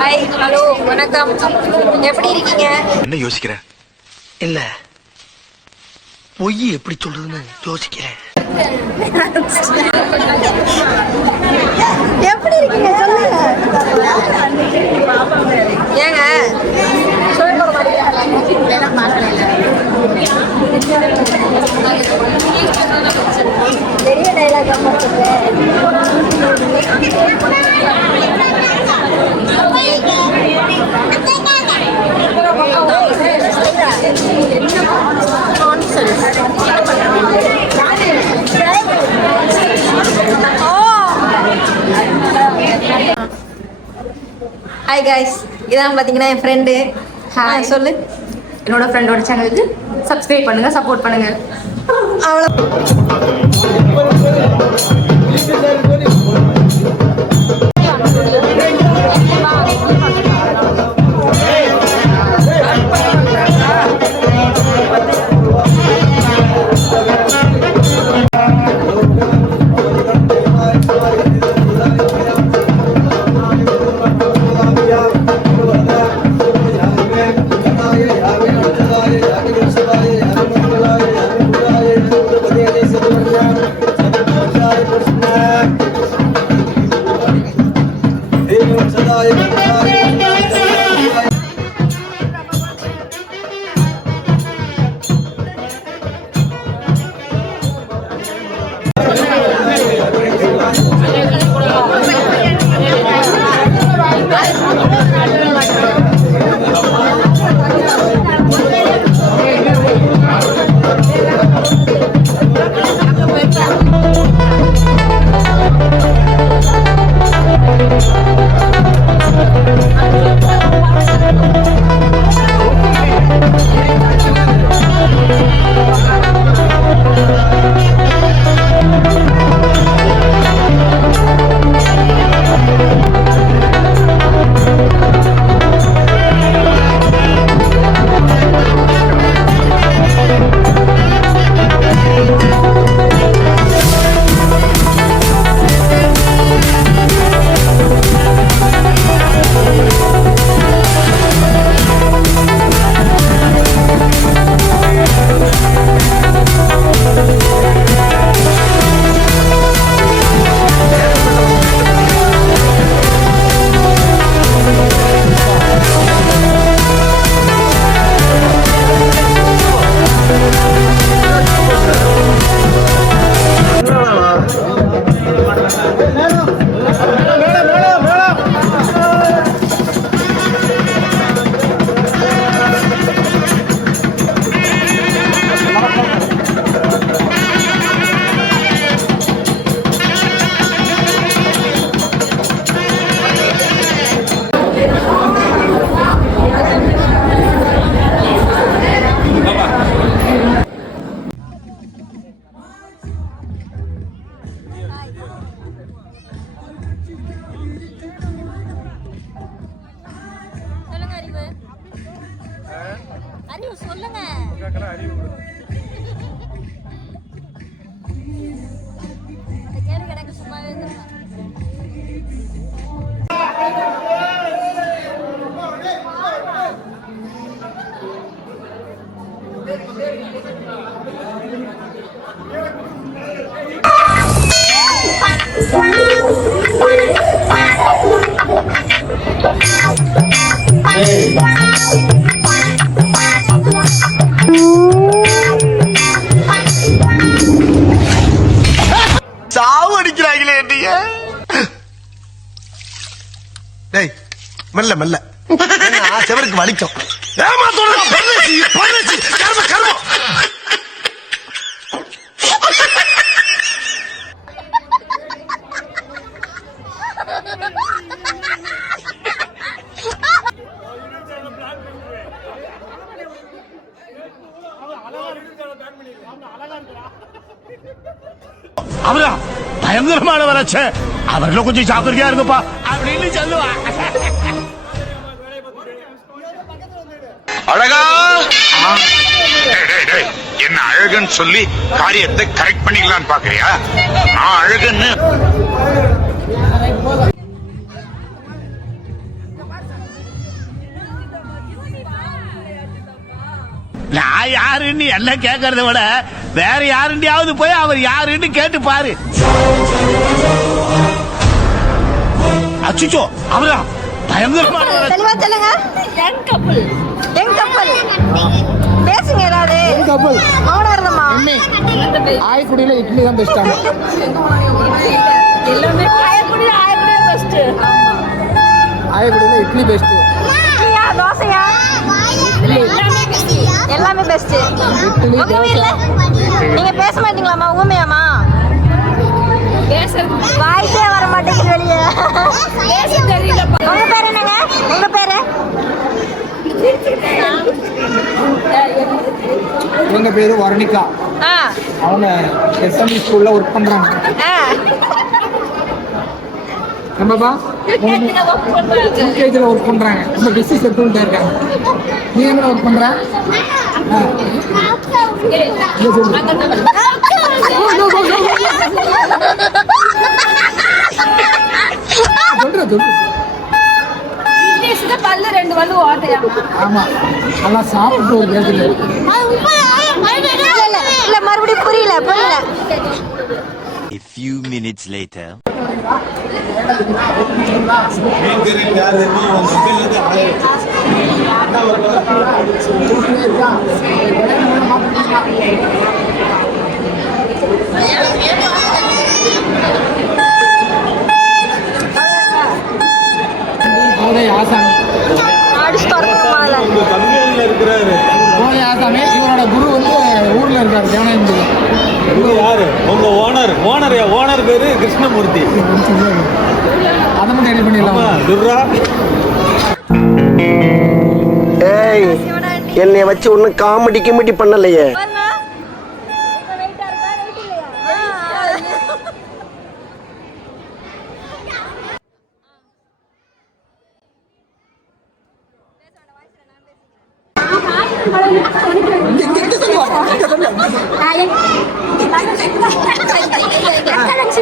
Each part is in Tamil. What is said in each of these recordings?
ஹாய், ஹலோ, வணக்கம். எப்படி இருக்கீங்க? என்ன யோசிக்கிறேன்? இல்ல பொய் எப்படி சொல்றதுன்னு யோசிக்கிறேன். எப்படி இருக்கீங்க சொல்லுங்க. ஏங்க பெரிய டைலாக் ஹாய் கைஸ், இதான் பார்த்தீங்கன்னா என் ஃப்ரெண்டு. ஹாய் சொல்லு. என்னோட ஃப்ரெண்டோட சேனலுக்கு சப்ஸ்கிரைப் பண்ணுங்க, சப்போர்ட் பண்ணுங்க. அவ்வளோ அறிவு சொல்லுங்க. கேள்வி கிடக்கு சும்மாவே இருந்துருங்க. சாவு அடிக்கிறாங்களே என்னைய. டேய் மெல்ல மெல்ல, செவருக்கு வலிக்கும். அவரா பயங்கரமான வளர்ச்ச அவர்களை கொஞ்சம் ஜாக்கிரதையா இருங்கப்பா அப்படின்னு சொல்லுவா. அழகா என்ன அழகுன்னு சொல்லி காரியத்தை கரெக்ட் பண்ணிக்கலான்னு பாக்குறியா? நான் அழகுன்னு நான் யாருன்னு எல்லாம் கேட்கறத விட வேற யாருண்டியாவது போய் அவர் யாருன்னு கேட்டு பாரு. அச்சுச்சோ அவரா பயங்கரமான வளர்ச்சி. தெளிவா சொல்லுங்க. யங் கப்பல் பேசுங்க ஏதாவது. மௌனம் இருந்தமா ஆயக்குடியில இட்லி தான் பெஸ்ட். எல்லாமே ஆயக்குடியில பெஸ்ட். ஆயக்குடியில இட்லி பெஸ்ட். இட்லியா தோசையா எல்லாமே பெஸ்ட். உங்க வீட்ல நீங்க பேச மாட்டீங்களாமா? ஊமையாமா? வாய்ஸே வர மாட்டேங்குது வெளியே. உங்க பேர் என்னங்க? உங்க பேரு? எங்க பேரு வர்ணிகா. அவங்க எஸ்எம்இ ஸ்கூல்ல ஒர்க் பண்றாங்க. நம்மப்பா யூகேஜில ஒர்க் பண்றாங்க. ரொம்ப பிஸி செட்டில்டா இருக்காங்க. நீ எங்க ஒர்க் பண்ற? பல்லு 2 பல்லு ஓட்டையாமா? ஆமா, நல்லா சாப்பிட்டு ஒரு கேக்குது. இல்ல மறுபடியும் புரியல. A few minutes later. கோதை ஆசாமி. கோதை ஆசாமி இவரோட குரு வந்து ஊர்ல இருக்காரு தேவனேந்து. யாரு உங்க ஓனர் பேரு கிருஷ்ணமூர்த்தி. அதை மட்டும் ரெடி பண்ணிடலாம். துர்ரா ஏய் என்னை வச்சு ஒன்னும் காமெடி பண்ணலையே.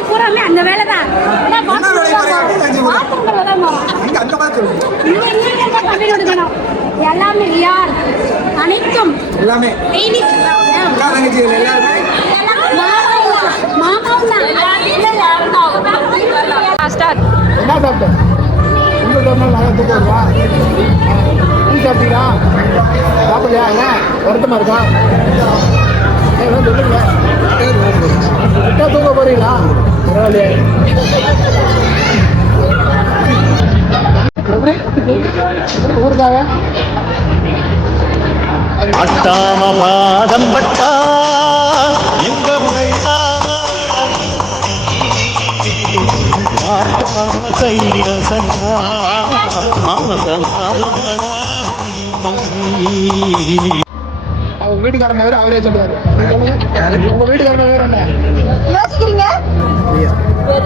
பூராமே அந்த வேலைதான். எல்லாமே யார் அனைத்தும் எல்லாமே என்ன சாப்பிட்டேன்? உங்களுக்கு ஒரு நாள் நல்லா தூக்கம் வருவா? நீ சாப்பிட்டீங்களா? சாப்பிடலையா? ஏன் வருத்தமா இருக்கா? ஏன் சொல்லுங்க. விட்டா தூங்க போறீங்களா? பரவாயில்லையே. ஊருக்காக அட்டாம பாதம் பட்டா எங்க அவங்க வீட்டுக்காரங்க வேற அவரே சொல்லுவாரு. உங்க வீட்டுக்காரங்க வேற என்ன யோசிக்கிறீங்க?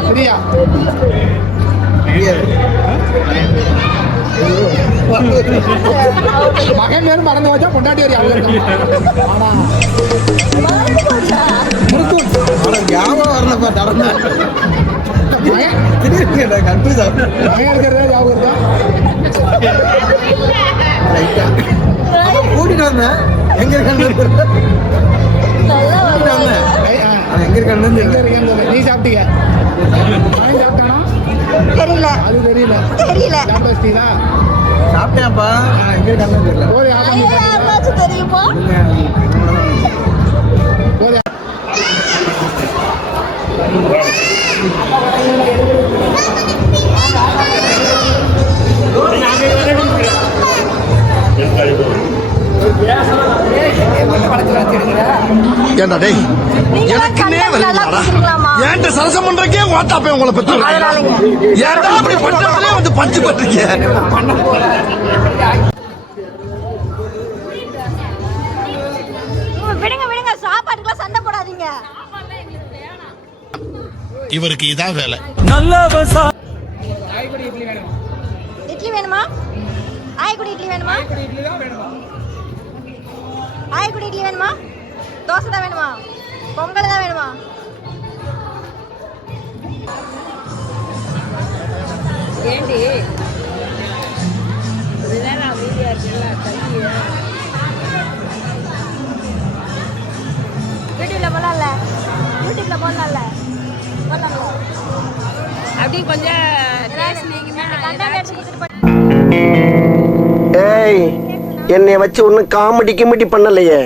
பிரியா மகன் வேறு மறந்து வச்சா பொண்டாட்டி வரி அவங்க ஆனா ஞாபகம் வரலப்பா. மகன் இருக்கிறதா ஞாபகம் இருக்கா? கூட்டிட்டு வந்தேன். எங்க இருக்காங்க? எங்க இருக்காங்க? நீ சாப்பிட்டீங்க? சாப்பிட்டானா? தெரியல. அது தெரியல. தெரியல. சாப்பிட்டேன்ப்பா. எங்க இருக்காங்க தெரியல. போய் யாராச்சும் தெரியுமா? ஏண்டா டேய் எனக்குன்னே நல்லா வருதுடா. பேசுறீங்களாமா? ஏன்டா என்கிட்ட சரசம் பண்றக்கே ஓட்டாப்பே உங்களை பத்தி ஏன்டா அப்படி பண்றதுலயே வந்து பஞ்சு பண்றீங்க. விடுங்க விடுங்க, சாப்பாட்டுக்குலாம் சண்டை போடாதீங்க. இவருக்கு இதான் வேலை. இட்லி வேணுமா? ஆயக்குடி இட்லி வேணுமா? ஆயக்குடி இட்லி வேணுமா? தோசை தான் வேணுமா? பொங்கல் தான் வேணுமா? ஏண்டி யூடியூப்ல போடலாம்ல, யூடியூப்ல போடலாம்ல, அப்படி கொஞ்சம் ஏய், என்னைய வச்சு ஒன்னும் காமெடி கிமெடி பண்ணலையே.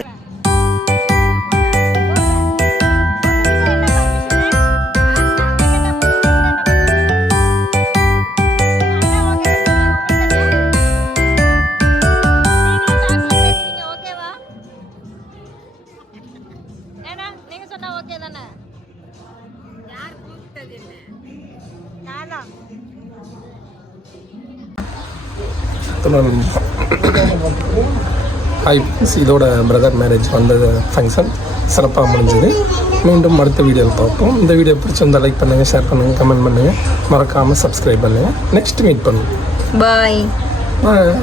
நீங்க சொன்னா ஓகே தானே? யார் கூப்பிட்டது? நானா? ஹாய், இதோட பிரதர் மேரேஜ் வந்தது ஃபங்க்ஷன் சிறப்பாக முடிஞ்சது. மீண்டும் அடுத்த வீடியோவில் பார்ப்போம். இந்த வீடியோ பிடிச்சிருந்தால் லைக் பண்ணுங்கள், ஷேர் பண்ணுங்கள், கமெண்ட் பண்ணுங்கள், மறக்காமல் சப்ஸ்கிரைப் பண்ணுங்கள். நெக்ஸ்ட் மீட் பண்ணுங்கள். பாய். பாய்.